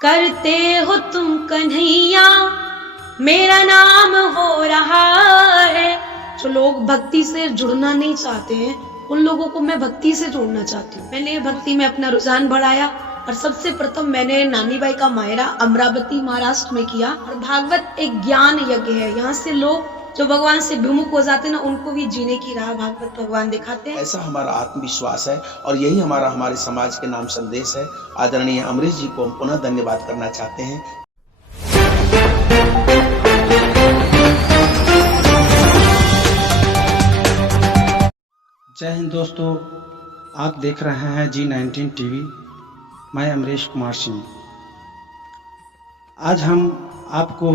करते हो तुम कन्हैया मेरा नाम हो रहा है। जो लोग भक्ति से जुड़ना नहीं चाहते हैं उन लोगों को मैं भक्ति से जोड़ना चाहती हूँ। मैंने भक्ति में अपना रुझान बढ़ाया और सबसे प्रथम मैंने नानीबाई का मायरा अमरावती महाराष्ट्र में किया। और भागवत एक ज्ञान यज्ञ है, यहाँ से लोग जो भगवान से विमुख हो जाते हैं ना उनको भी जीने की राह भागवत भगवान दिखाते हैं। ऐसा हमारा आत्मविश्वास है और यही हमारे समाज के नाम संदेश है। आदरणीय अमरीश जी को हम पुनः धन्यवाद करना चाहते हैं। जय हिंद दोस्तों, आप देख रहे हैं G19 टीवी। मैं अमरीश कुमार सिंह। आज हम आपको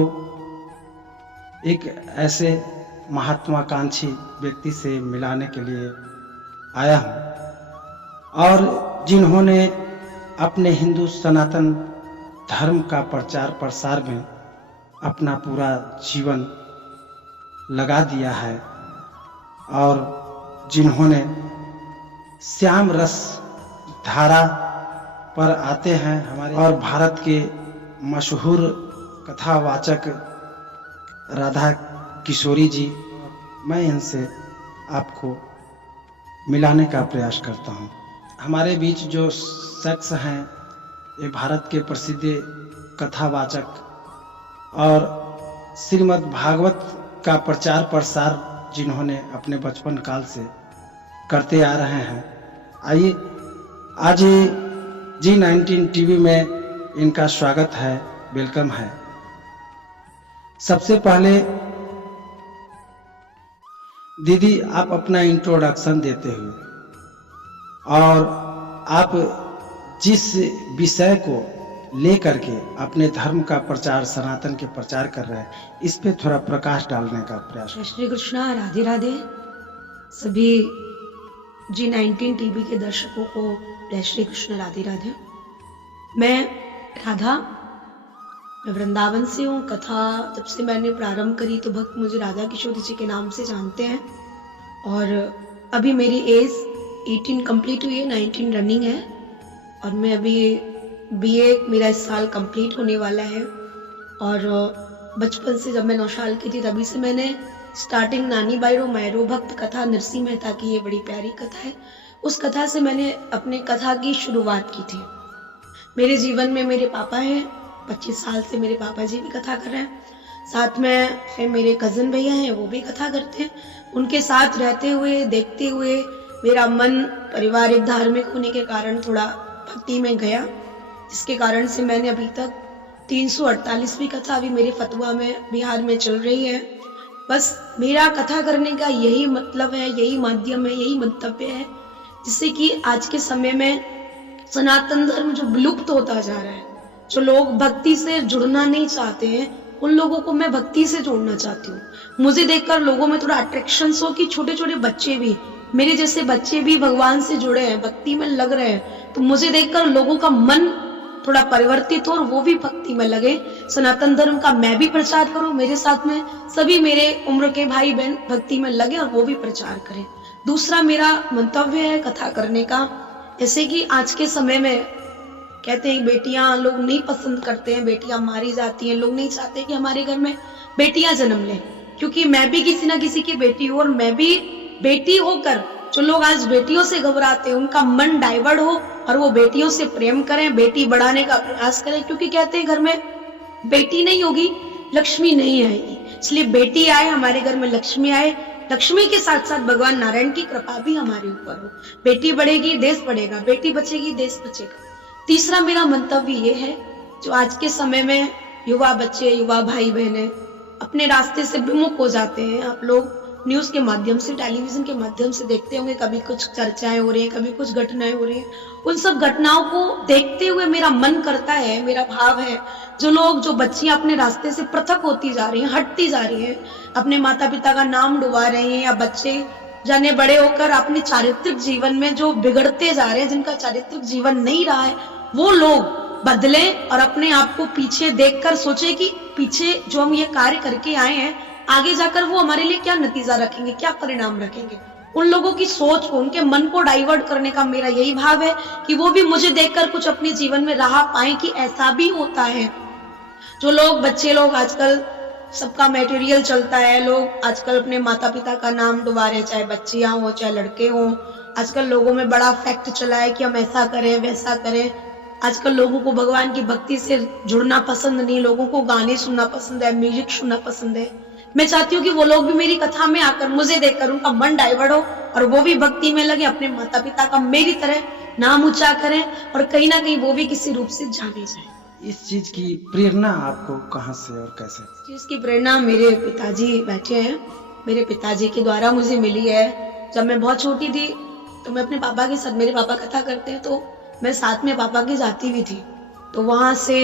एक ऐसे महात्माकांक्षी व्यक्ति से मिलाने के लिए आया हूँ और जिन्होंने अपने हिंदू सनातन धर्म का प्रचार प्रसार में अपना पूरा जीवन लगा दिया है और जिन्होंने श्याम रस धारा पर आते हैं हमारे और भारत के मशहूर कथावाचक राधा किशोरी जी, मैं इनसे आपको मिलाने का प्रयास करता हूं। हमारे बीच जो शख्स हैं ये भारत के प्रसिद्ध कथावाचक और श्रीमद् भागवत का प्रचार प्रसार जिन्होंने अपने बचपन काल से करते आ रहे हैं। आइए आज G19 टीवी में इनका स्वागत है, वेलकम है। सबसे पहले दीदी आप अपना इंट्रोडक्शन देते हुए और आप जिस विषय को लेकर के अपने धर्म का प्रचार सनातन के प्रचार कर रहे हैं इस पे थोड़ा प्रकाश डालने का प्रयास। श्री कृष्णा, राधे राधे। सभी G19 टीवी के दर्शकों को जय श्री कृष्ण, राधे राधे। मैं राधा, मैं वृंदावन से हूँ। कथा जब से मैंने प्रारंभ करी तो भक्त मुझे राधा किशोरी जी के नाम से जानते हैं और अभी मेरी एज 18 कंप्लीट हुई है, 19 रनिंग है और मैं अभी BA मेरा इस साल कंप्लीट होने वाला है। और बचपन से जब मैं 9 साल की थी तभी से मैंने स्टार्टिंग नानीबाई रो मैरो भक्त कथा नरसिंह मेहता की, ये बड़ी प्यारी कथा है, उस कथा से मैंने अपने कथा की शुरुआत की थी। मेरे जीवन में मेरे पापा हैं, 25 साल से मेरे पापा जी भी कथा कर रहे हैं। साथ में मेरे कजन भैया हैं, वो भी कथा करते हैं। उनके साथ रहते हुए देखते हुए मेरा मन पारिवारिक धार्मिक होने के कारण थोड़ा भक्ति में गया, जिसके कारण से मैंने अभी तक 348वीं कथा अभी मेरे फतुआ में बिहार में चल रही है। बस मेरा कथा करने का यही मतलब है, यही माध्यम है, यही मंतव्य है, जिससे कि आज के समय में सनातन धर्म जो विलुप्त होता जा रहा है, जो लोग भक्ति से जुड़ना नहीं चाहते हैं उन लोगों को मैं भक्ति से जोड़ना चाहती हूँ। मुझे देखकर लोगों में थोड़ा अट्रैक्शन हो कि छोटे छोटे बच्चे भी, मेरे जैसे बच्चे भी भगवान से जुड़े हैं, भक्ति में लग रहे हैं, तो मुझे देखकर लोगों का मन थोड़ा परिवर्तित हो और वो भी भक्ति में लगे। सनातन धर्म का मैं भी प्रचार करूं, मेरे साथ में सभी मेरे उम्र के भाई बहन भक्ति में लगे और वो भी प्रचार करें। दूसरा मेरा मंतव्य है कथा करने का। जैसे कि आज के समय में कहते हैं बेटियां लोग नहीं पसंद करते हैं, बेटियां मारी जाती हैं, लोग नहीं चाहते कि हमारे घर में बेटियां जन्म लें, क्योंकि मैं भी किसी ना किसी की बेटी हूं और मैं भी बेटी होकर जो लोग आज बेटियों से घबराते हैं उनका मन डाइवर्ट हो और वो बेटियों से प्रेम करें, बेटी बढ़ाने का प्रयास करें, क्योंकि कहते हैं घर में बेटी नहीं होगी लक्ष्मी नहीं आएगी। इसलिए बेटी आए, हमारे घर में लक्ष्मी आए, लक्ष्मी के साथ साथ भगवान नारायण की कृपा भी हमारे ऊपर हो। बेटी बढ़ेगी देश बढ़ेगा, बेटी बचेगी देश बचेगा। तीसरा मेरा मंतव्य ये है, जो आज के समय में युवा बच्चे, युवा भाई बहनें अपने रास्ते से विमुख हो जाते हैं। आप लोग न्यूज के माध्यम से, टेलीविजन के माध्यम से देखते होंगे, कभी कुछ चर्चाएं हो रही हैं, कभी कुछ घटनाएं हो रही हैं। उन सब घटनाओं को देखते हुए मेरा मन करता है, मेरा भाव है, जो लोग, जो बच्चियां अपने रास्ते से पृथक होती जा रही हैं, हटती जा रही हैं, अपने माता पिता का नाम डुबा रही हैं, या बच्चे जाने बड़े होकर अपने चारित्रिक जीवन में जो बिगड़ते जा रहे हैं, जिनका चारित्रिक जीवन नहीं रहा है, वो लोग बदले और अपने आप को पीछे देखकर सोचे कि पीछे जो हम ये कार्य करके आए हैं आगे जाकर वो हमारे लिए क्या नतीजा रखेंगे, क्या परिणाम रखेंगे। उन लोगों की सोच को, उनके मन को डाइवर्ट करने का मेरा यही भाव है कि वो भी मुझे देखकर कुछ अपने जीवन में राह पाए कि ऐसा भी होता है। जो लोग, बच्चे लोग आजकल सबका मटेरियल चलता है, लोग आजकल अपने माता पिता का नाम डुबा रहे, चाहे बच्चियां हो चाहे लड़के हो। आजकल लोगों में बड़ा फैक्ट चला है कि हम ऐसा करें वैसा करें। आजकल लोगों को भगवान की भक्ति से जुड़ना पसंद नहीं, लोगों को गाने सुनना पसंद है, म्यूजिक सुनना पसंद है। मैं चाहती हूँ कि वो लोग भी मेरी कथा में आकर मुझे देखकर उनका मन डाइवर्ट हो और वो भी भक्ति में लगे, अपने माता पिता का मेरी तरह नाम ऊंचा करें और कहीं ना कहीं वो भी किसी रूप से जाने जाए। इस चीज की प्रेरणा आपको कहाँ से और कैसे? इस चीज की प्रेरणा मेरे पिताजी बैठे हैं, मेरे पिताजी के द्वारा मुझे मिली है। जब मैं बहुत छोटी थी तो मैं अपने पापा के साथ, मेरे पापा कथा करते हैं तो मैं साथ में पापा के जाती भी थी। तो वहां से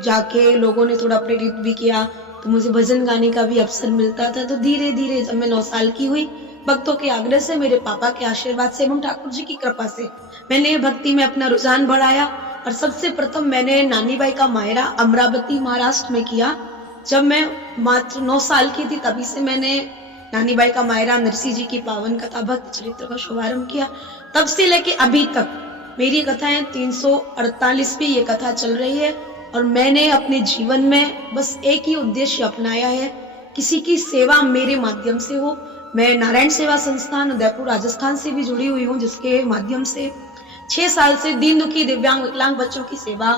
जाके लोगों ने थोड़ा प्रेरित भी किया, तो मुझे भजन गाने का भी अवसर मिलता था। तो धीरे धीरे जब मैं 9 साल की हुई, भक्तों के आग्रह से, मेरे पापा के आशीर्वाद से एवं ठाकुर जी की कृपा से मैंने भक्ति में अपना रुझान बढ़ाया। और सबसे प्रथम मैंने नानी बाई का मायरा अमरावती महाराष्ट्र में किया। जब मैं मात्र 9 साल की थी तभी से मैंने नानी बाई का मायरा नरसिंह जी की पावन कथा भक्त चरित्र का शुभारंभ किया। तब से लेके अभी तक मेरी कथाएं 348 ये कथा चल रही है। और मैंने अपने जीवन में बस एक ही उद्देश्य अपनाया है, किसी की सेवा मेरे माध्यम से हो। मैं नारायण सेवा संस्थान उदयपुर राजस्थान से भी जुड़ी हुई हूँ, जिसके माध्यम से 6 साल से दीन दुखी दिव्यांग विकलांग बच्चों की सेवा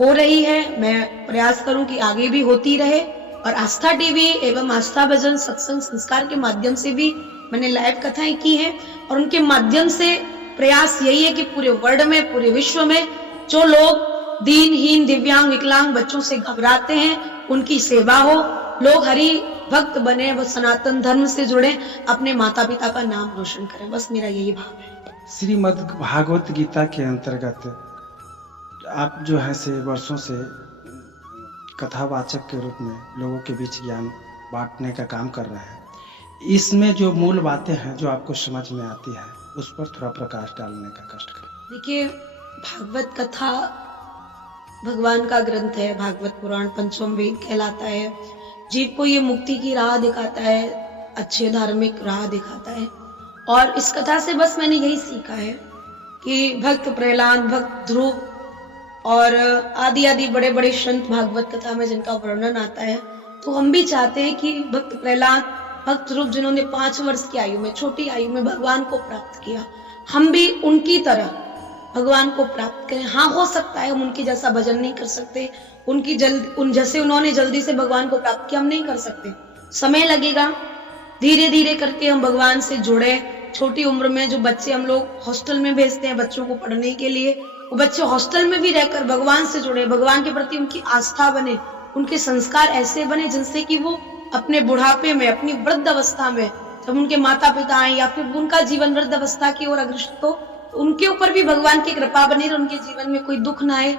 हो रही है। मैं प्रयास करूं कि आगे भी होती रहे। और आस्था टीवी एवं आस्था भजन सत्संग संस्कार के माध्यम से भी मैंने लाइव कथाएं की हैं। और उनके माध्यम से प्रयास यही है कि पूरे वर्ल्ड में, पूरे विश्व में जो लोग दीनहीन दिव्यांग विकलांग बच्चों से घबराते हैं, उनकी सेवा हो, लोग हरि भक्त बने, वो सनातन धर्म से जुड़े, अपने माता पिता का नाम रोशन करें। बस मेरा यही भाव है। श्रीमद् भागवत गीता के अंतर्गत आप जो है से वर्षों से कथावाचक के रूप में लोगों के बीच ज्ञान बांटने का काम कर रहे हैं। इसमें जो मूल बातें हैं जो आपको समझ में आती है, उस पर थोड़ा प्रकाश डालने का कष्ट करें। देखिए, भागवत कथा भगवान का ग्रंथ है। भागवत पुराण पंचम वेद कहलाता है। जीव को ये मुक्ति की राह दिखाता है, अच्छे धार्मिक राह दिखाता है। और इस कथा से बस मैंने यही सीखा है कि भक्त प्रहलाद, भक्त ध्रुव और आदि आदि बड़े बड़े संत भागवत कथा में जिनका वर्णन आता है, तो हम भी चाहते हैं कि भक्त प्रहलाद, भक्त ध्रुव जिन्होंने 5 वर्ष की आयु में, छोटी आयु में भगवान को प्राप्त किया, हम भी उनकी तरह भगवान को प्राप्त करें। हाँ, हो सकता है हम उनकी जैसा भजन नहीं कर सकते, जैसे उन्होंने जल्दी से भगवान को प्राप्त किया हम नहीं कर सकते, समय लगेगा। धीरे धीरे करके हम भगवान से जुड़े। छोटी उम्र में जो बच्चे हम लोग हॉस्टल में भेजते हैं बच्चों को पढ़ने के लिए, वो बच्चे हॉस्टल में भी रहकर भगवान से जुड़े, भगवान के प्रति उनकी आस्था बने, उनके संस्कार ऐसे बने जिनसे कि वो अपने बुढ़ापे में, अपनी वृद्ध अवस्था में, जब उनके माता पिता आए या फिर उनका जीवन वृद्ध अवस्था की ओर अग्रसर हो, तो उनके ऊपर भी भगवान की कृपा बनी और उनके जीवन में कोई दुख ना आए।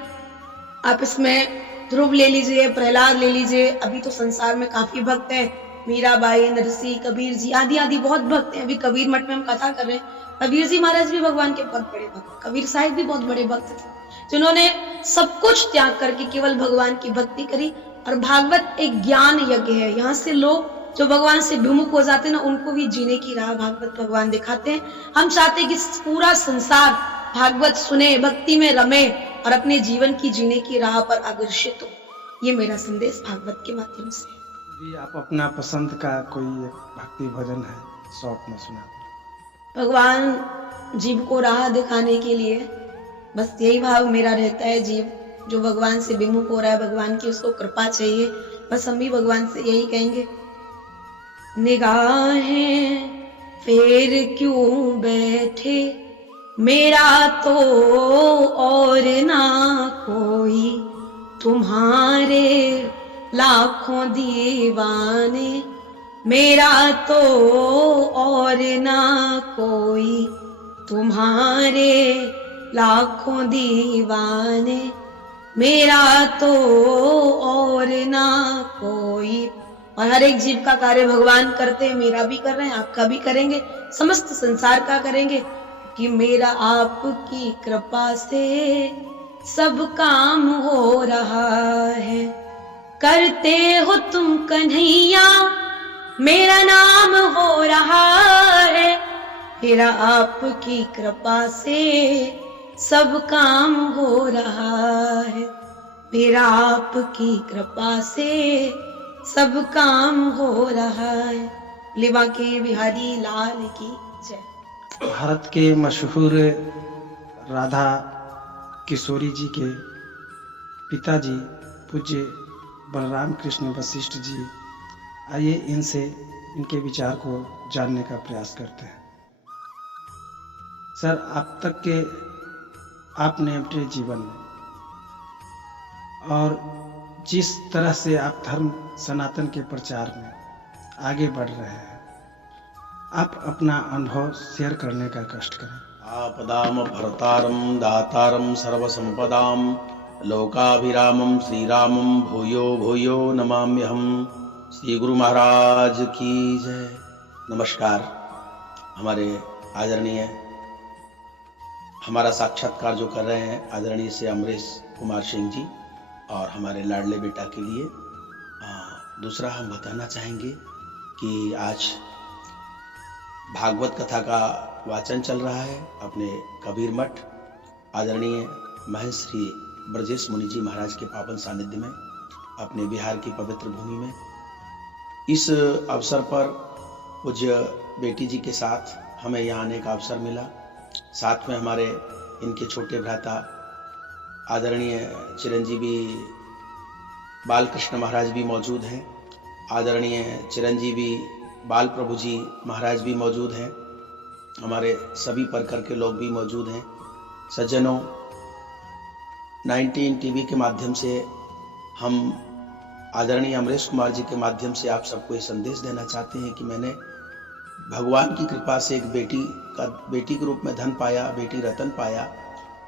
आप इसमें ध्रुव ले लीजिए, प्रहलाद ले लीजिए, अभी तो संसार में काफी भक्त हैं, मीराबाई, नरसिंह, कबीर जी आदि आदि बहुत भक्त हैं। अभी कबीर मठ में हम कथा कर रहे हैं, कबीर जी महाराज भी भगवान के बहुत बड़े भक्त, कबीर साहिब भी बहुत बड़े भक्त थे, जिन्होंने सब कुछ त्याग करके केवल भगवान की भक्ति करी। और भागवत एक ज्ञान यज्ञ है। यहाँ से लोग जो भगवान से विमुख हो जाते हैं ना, उनको भी जीने की राह भागवत भगवान दिखाते हैं। हम चाहते हैं कि पूरा संसार भागवत सुने, भक्ति में रमे और अपने जीवन की जीने की राह पर अग्रसित हो। ये मेरा संदेश भागवत के माध्यम से। यदि आप अपना पसंद का कोई एक भक्ति भजन है, शॉर्ट में सुना। भगवान जीव को राह दिखाने के लिए बस यही भाव मेरा रहता है। जीव जो भगवान से विमुख हो रहा है, भगवान की उसको कृपा चाहिए। बस हम भी भगवान से यही कहेंगे, निगाहें फेर क्यों बैठे, मेरा तो और ना कोई, तुम्हारे लाखों दीवाने, मेरा तो और ना कोई, तुम्हारे लाखों दीवाने, मेरा तो और ना कोई। और हर एक जीव का कार्य भगवान करते हैं, मेरा भी कर रहे हैं, आपका भी करेंगे, समस्त संसार का करेंगे, कि मेरा आपकी कृपा से सब काम हो रहा है। करते हो तुम कन्हैया, मेरा नाम हो रहा है, मेरा आपकी कृपा से सब काम हो रहा है, मेरा आपकी कृपा से सब काम हो रहा है। लिवा के बिहारी लाल की जय। भारत के मशहूर राधा किशोरी जी के पिताजी पूज्य बलराम कृष्ण वशिष्ठ जी, आइए इनसे इनके विचार को जानने का प्रयास करते हैं। सर, अब तक के आपने अपने जीवन में और जिस तरह से आप धर्म सनातन के प्रचार में आगे बढ़ रहे हैं, आप अपना अनुभव शेयर करने का कष्ट करें। आपदाम भरतारम दातारम सर्वसंपदाम लोकाभिरामम श्रीरामम भूयो भूयो नमाम्यहम। श्री गुरु महाराज की जय। नमस्कार। हमारे आदरणीय हमारा साक्षात्कार जो कर रहे हैं आदरणीय से अमरीश कुमार सिंह जी और हमारे लाडले बेटा के लिए दूसरा हम बताना चाहेंगे कि आज भागवत कथा का वाचन चल रहा है अपने कबीर मठ आदरणीय महंत श्री ब्रजेश मुनि जी महाराज के पावन सानिध्य में अपने बिहार की पवित्र भूमि में। इस अवसर पर पूज्य बेटी जी के साथ हमें यहाँ आने का अवसर मिला। साथ में हमारे इनके छोटे भ्राता आदरणीय चिरंजीवी बालकृष्ण महाराज भी मौजूद हैं, आदरणीय चिरंजीवी बाल प्रभु जी महाराज भी मौजूद हैं, हमारे सभी प्रकार के लोग भी मौजूद हैं। सज्जनों, 19 टीवी के माध्यम से हम आदरणीय अमरीश कुमार जी के माध्यम से आप सबको ये संदेश देना चाहते हैं कि मैंने भगवान की कृपा से एक बेटी के रूप में धन पाया, बेटी रतन पाया।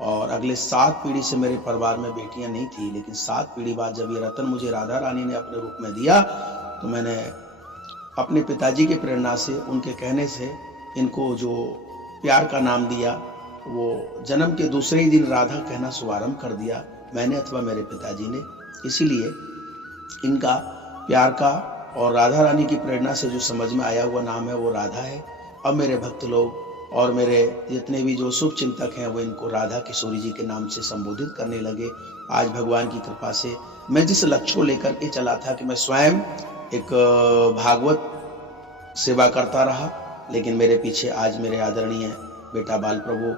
और अगले 7 पीढ़ी से मेरे परिवार में बेटियां नहीं थी, लेकिन 7 पीढ़ी बाद जब ये रतन मुझे राधा रानी ने अपने रूप में दिया तो मैंने अपने पिताजी की प्रेरणा से, उनके कहने से इनको जो प्यार का नाम दिया वो जन्म के दूसरे ही दिन राधा कहना शुभारंभ कर दिया मैंने अथवा मेरे पिताजी ने। इसीलिए इनका प्यार का और राधा रानी की प्रेरणा से जो समझ में आया हुआ नाम है वो राधा है। अब मेरे भक्त लोग और मेरे जितने भी जो शुभ चिंतक हैं वो इनको राधा किशोरी जी के नाम से संबोधित करने लगे। आज भगवान की कृपा से मैं जिस लक्ष्य को लेकर के चला था कि मैं स्वयं एक भागवत सेवा करता रहा, लेकिन मेरे पीछे आज मेरे आदरणीय बेटा बाल प्रभु,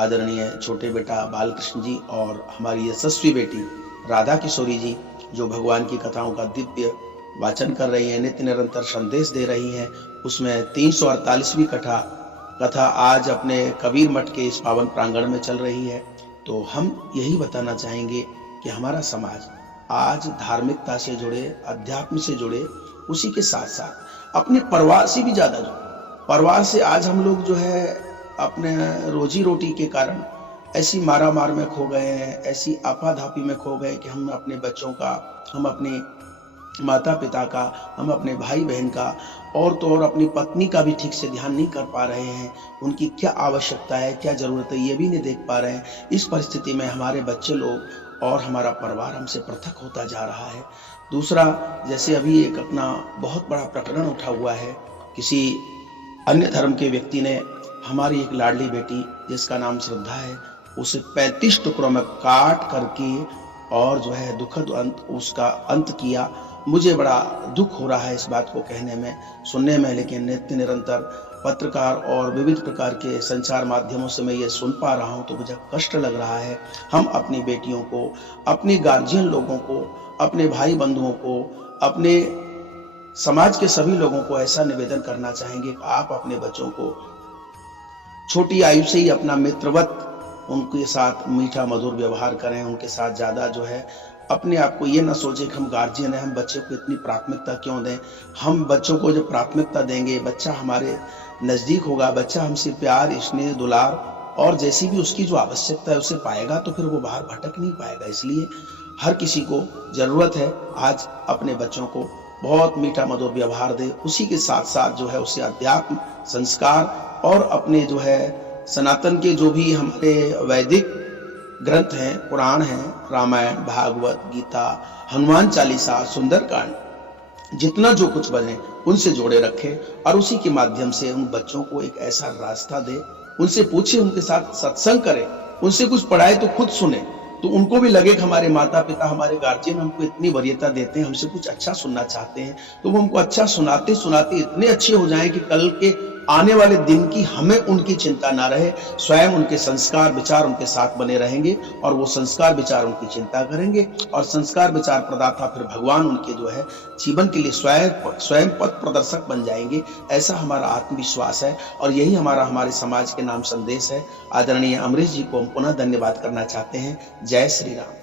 आदरणीय छोटे बेटा बालकृष्ण जी और हमारी यशस्वी बेटी राधा किशोरी जी जो भगवान की कथाओं का दिव्य वाचन कर रही हैं, नित्य निरंतर संदेश दे रही हैं। उसमें 348वीं कथा आज अपने कबीर मठ के इस पावन प्रांगण में चल रही है। तो हम यही बताना चाहेंगे कि हमारा समाज आज धार्मिकता से जुड़े, अध्यात्म से जुड़े, उसी के साथ साथ अपने परिवार से भी ज्यादा जुड़े। परिवार से आज हम लोग जो है अपने रोजी रोटी के कारण ऐसी मारा मार में खो गए हैं, ऐसी आपाधापी में खो गए कि हम अपने बच्चों का, हम अपने माता पिता का, हम अपने भाई बहन का और तो और अपनी पत्नी का भी ठीक से ध्यान नहीं कर पा रहे हैं। उनकी क्या आवश्यकता है, क्या जरूरत है, ये भी नहीं देख पा रहे हैं। इस परिस्थिति में हमारे बच्चे लोग और हमारा परिवार हमसे पृथक होता जा रहा है। दूसरा, जैसे अभी एक अपना बहुत बड़ा प्रकरण उठा हुआ है, किसी अन्य धर्म के व्यक्ति ने हमारी एक लाडली बेटी जिसका नाम श्रद्धा है उसे 35 टुकड़ों में काट करके और जो है दुखद उसका अंत किया। मुझे बड़ा दुख हो रहा है इस बात को कहने में, सुनने में, लेकिन नित्य निरंतर पत्रकार और विविध प्रकार के संचार माध्यमों से मैं ये सुन पा रहा हूँ तो मुझे कष्ट लग रहा है। हम अपनी बेटियों को, अपने गार्जियन लोगों को, अपने भाई बंधुओं को, अपने समाज के सभी लोगों को ऐसा निवेदन करना चाहेंगे कि आप अपने बच्चों को छोटी आयु से ही अपना मित्रवत उनके साथ मीठा मधुर व्यवहार करें। उनके साथ ज्यादा जो है अपने आप को ये ना सोचे कि हम गार्जियन हैं, हम बच्चे को इतनी प्राथमिकता क्यों दें। हम बच्चों को जब प्राथमिकता देंगे, बच्चा हमारे नजदीक होगा, बच्चा हमसे प्यार, स्नेह, दुलार और जैसी भी उसकी जो आवश्यकता है उसे पाएगा तो फिर वो बाहर भटक नहीं पाएगा। इसलिए हर किसी को जरूरत है आज अपने बच्चों को बहुत मीठा मधुर व्यवहार दे, उसी के साथ साथ जो है उसे अध्यात्म, संस्कार और अपने जो है सनातन के जो भी हमारे वैदिक ग्रंथ हैं, पुराण हैं, रामायण, भागवत, गीता, हनुमान चालीसा, सुंदरकांड, जितना जो कुछ बने उनसे जोड़े रखे और उसी के माध्यम से उन बच्चों को एक ऐसा रास्ता दे, उनसे पूछे, उनके साथ सत्संग करे, उनसे कुछ पढ़ाए तो खुद सुने, तो उनको भी लगे कि हमारे माता पिता, हमारे गार्जियन हमको इतनी वरीयता देते हैं, हमसे कुछ अच्छा सुनना चाहते हैं, तो वो हमको अच्छा सुनाते सुनाते इतने अच्छे हो जाएं कि कल के आने वाले दिन की हमें उनकी चिंता ना रहे, स्वयं उनके संस्कार विचार उनके साथ बने रहेंगे और वो संस्कार विचार उनकी चिंता करेंगे और संस्कार विचार प्रदाता फिर भगवान उनके जो है जीवन के लिए स्वयं पथ प्रदर्शक बन जाएंगे। ऐसा हमारा आत्मविश्वास है और यही हमारे समाज के नाम संदेश है। आदरणीय अमरीश जी को हम पुनः धन्यवाद करना चाहते हैं। जय श्री राम।